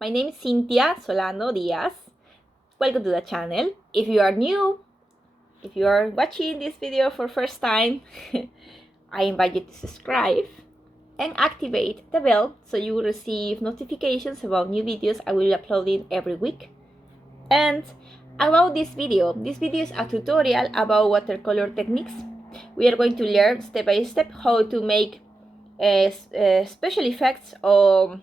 My name is Cynthia Solano Diaz. Welcome to the channel. If you are new, if you are watching this video for first time, I invite you to subscribe and activate the bell so you will receive notifications about new videos I will be uploading every week. And about this video is a tutorial about watercolor techniques. We are going to learn step by step how to make special effects on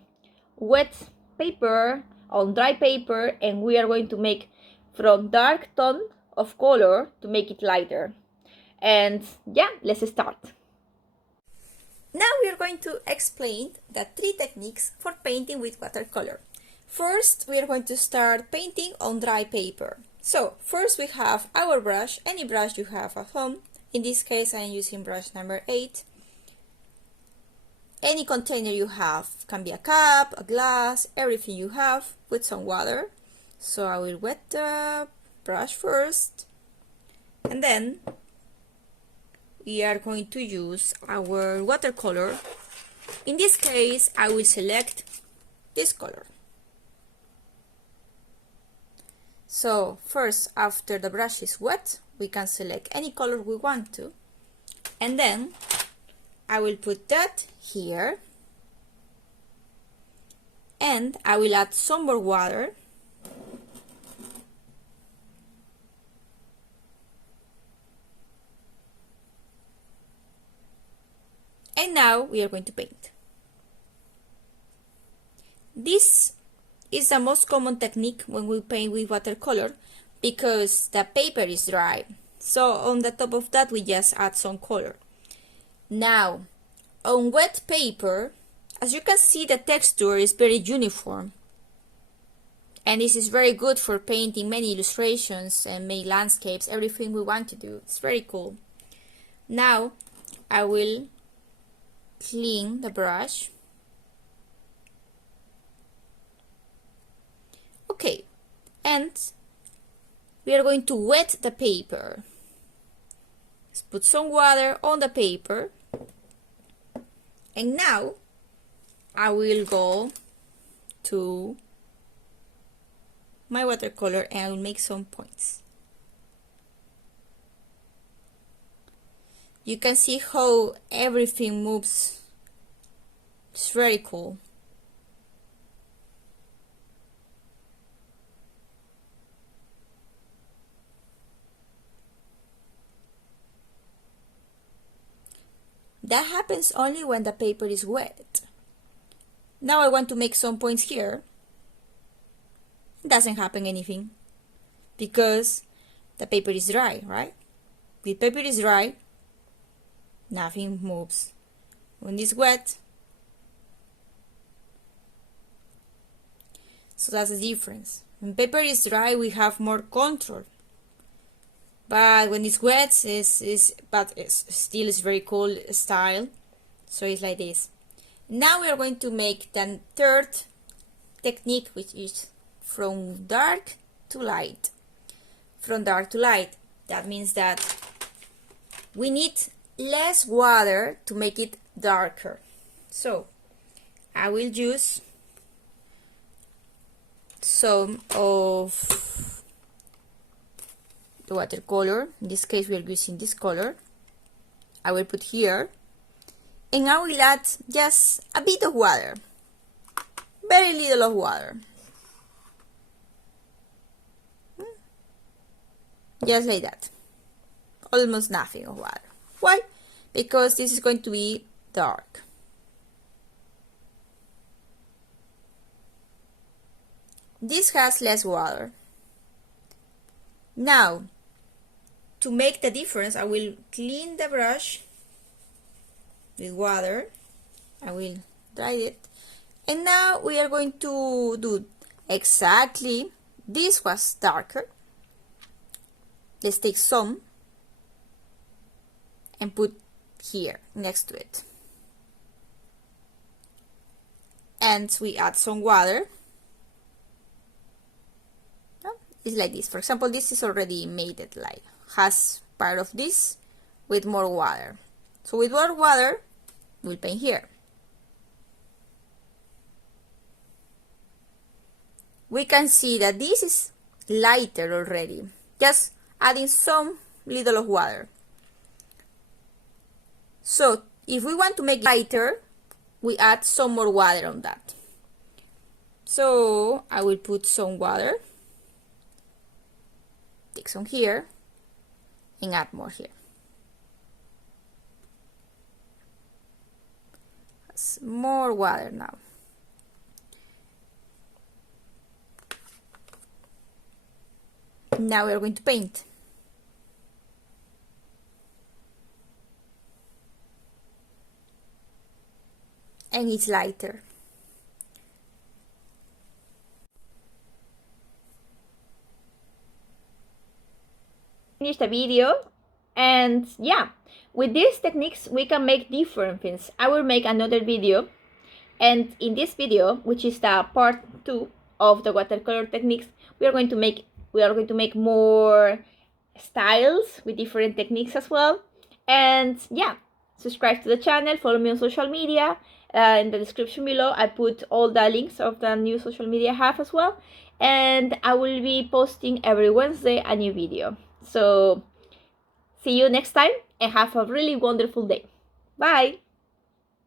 wet paper, on dry paper, and we are going to make from dark tone of color to make it lighter. And yeah, let's start. Now we are going to explain the 3 techniques for painting with watercolor. First, we are going to start painting on dry paper. So first we have our brush, any brush you have at home. In this case I am using brush number 8. Any container you have, can be a cup, a glass, everything you have, with some water. So I will wet the brush first, and then we are going to use our watercolor. In this case I will select this color. So first, after the brush is wet, we can select any color we want to, and then I will put that here, and I will add some more water, and now we are going to paint. This is the most common technique when we paint with watercolor because the paper is dry. So on the top of that we just add some color. Now, on wet paper, as you can see, the texture is very uniform. And this is very good for painting many illustrations and make landscapes, everything we want to do. It's very cool. Now, I will clean the brush. Okay, and we are going to wet the paper. Let's put some water on the paper. And now I will go to my watercolor and I will make some points. You can see how everything moves. It's very cool. That happens only when the paper is wet. Now I want to make some points here. It doesn't happen anything because the paper is dry, right? The paper is dry, nothing moves. When it's wet, so that's the difference. When paper is dry, we have more control. But when it's wet, it's still is very cool style. So it's like this. Now we are going to make the 3rd technique, which is from dark to light. From dark to light. That means that we need less water to make it darker. So I will use some of the watercolor. In this case we are using this color. I will put here, and I will add just a bit of water, very little of water, just like that, almost nothing of water. Why? Because this is going to be dark. This has less water. Now, to make the difference, I will clean the brush with water. I will dry it. And now we are going to do exactly, this was darker. Let's take some and put here next to it. And we add some water. It's like this. For example, this is already made it like has part of this with more water. So with more water, we'll paint here. we can see that this is lighter already, just adding some little of water. So if we want to make it lighter, we add some more water on that. So I will put some water, take some here, and add more here. More water now. Now we are going to paint. And it's lighter. Finish the video, and yeah, with these techniques we can make different things. I will make another video, and in this video, which is the part 2 of the watercolor techniques, we are going to make more styles with different techniques as well. And yeah, subscribe to the channel, follow me on social media. In the description below I put all the links of the new social media I have as well, and I will be posting every Wednesday a new video. So see you next time and have a really wonderful day. Bye.